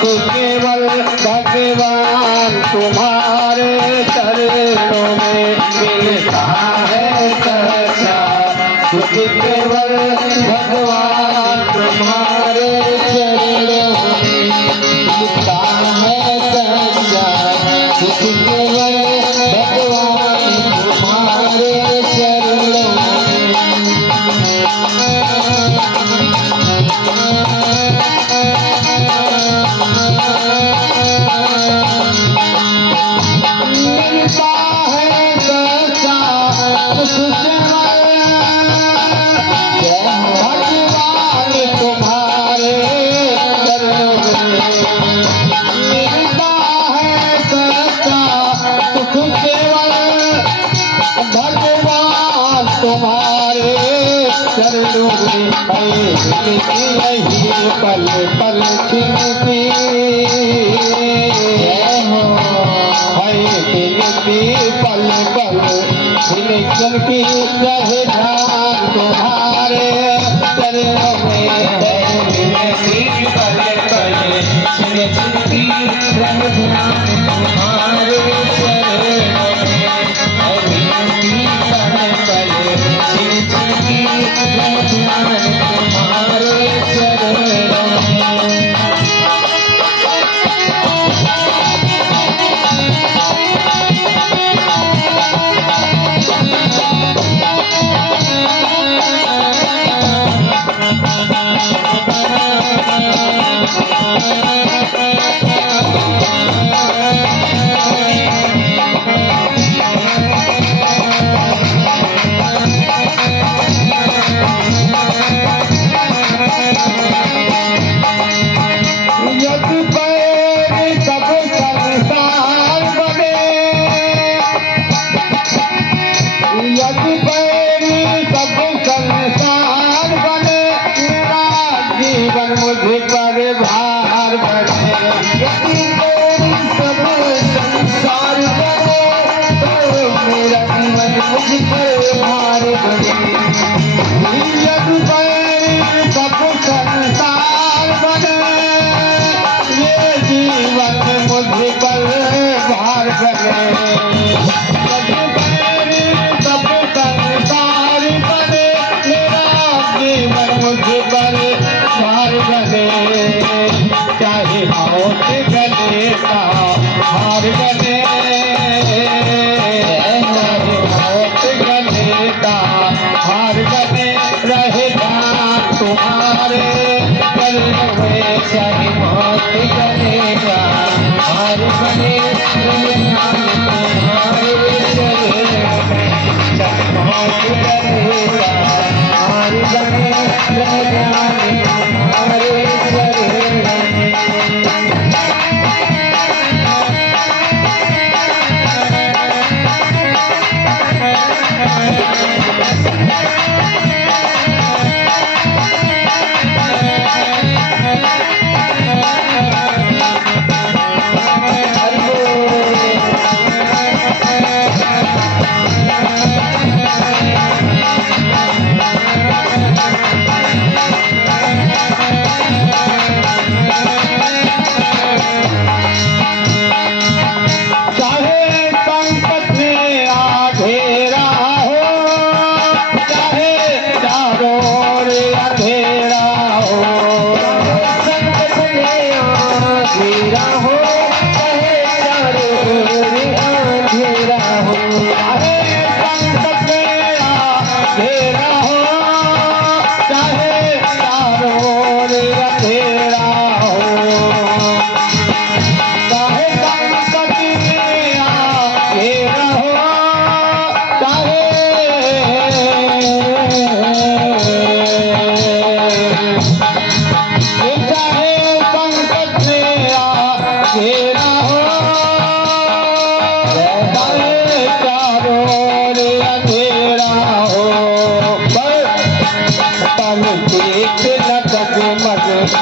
केवल भगवान तुम्हारे चरणों में मिलता है सच्चा सुख। केवल भगवान तुम्हारे चरणों में मिलता है सच्चा सुख। केवल भगवान तुम्हारे चरणों तुम्हारे चरणों में यही पल पल खिलती पल पल खिलती रहे ध्यान तुम्हारे चरणों में पल पल खिलती रहे ध्यान तुम्हारे चरणों मुझ पर भार बने सब संसार बने तो मेरा जीवन मुझ पर भार बने। सब संसार बने ये जीवन मुझ पर भार बने। सब संसार बने मेरा जीवन मुझ पर भार बने। चाहे मौत गले का हार बने चाहे मौत गले का हार बने रहे ध्यान तुम्हारे चरणों में। चाहे मौत गले का हार बने रहे ध्यान तुम्हारे चरणों में। चाहे मौत गले का हार बने रहे ध्यान तुम्हारे चरणों में।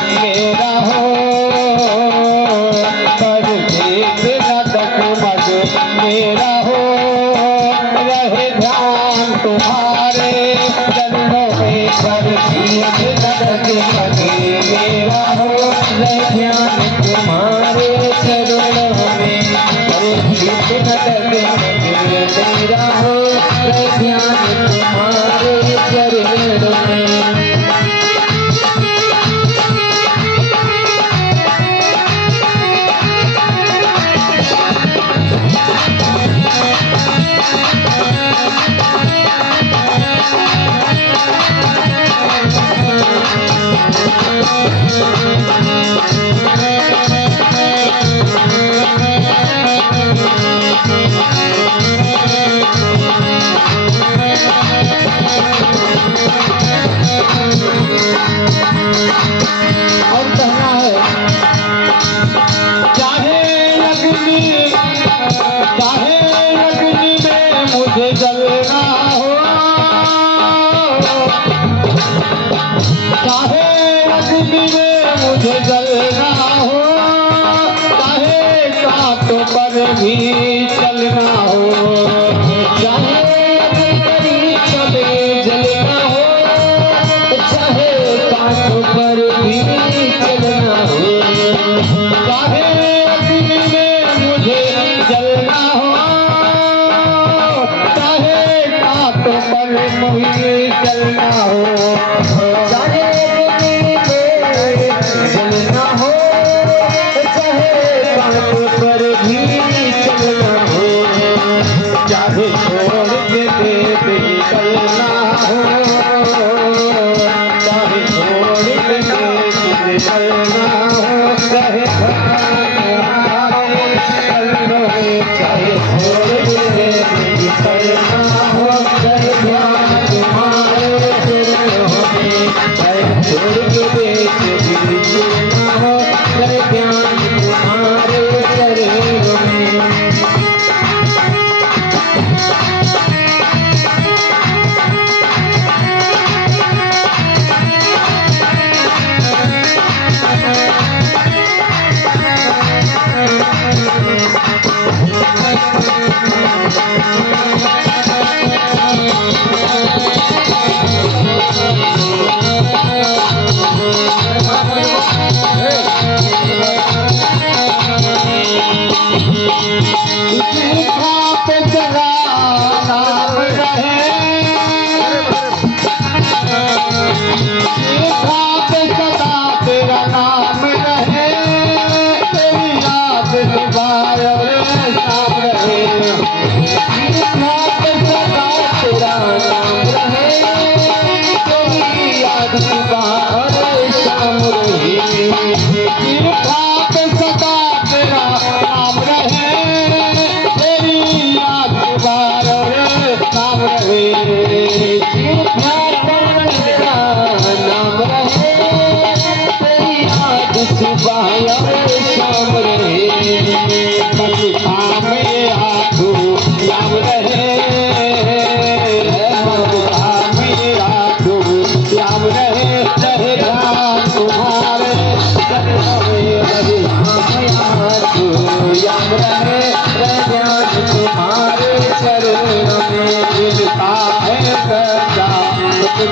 मेरा हो पर मेरा हो रहे ध्यान तुम्हारे चरणों में पर मेरा हो रहे ध्यान तुम्हारे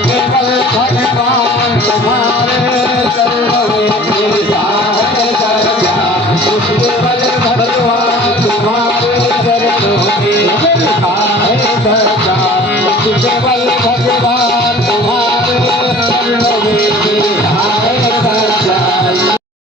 के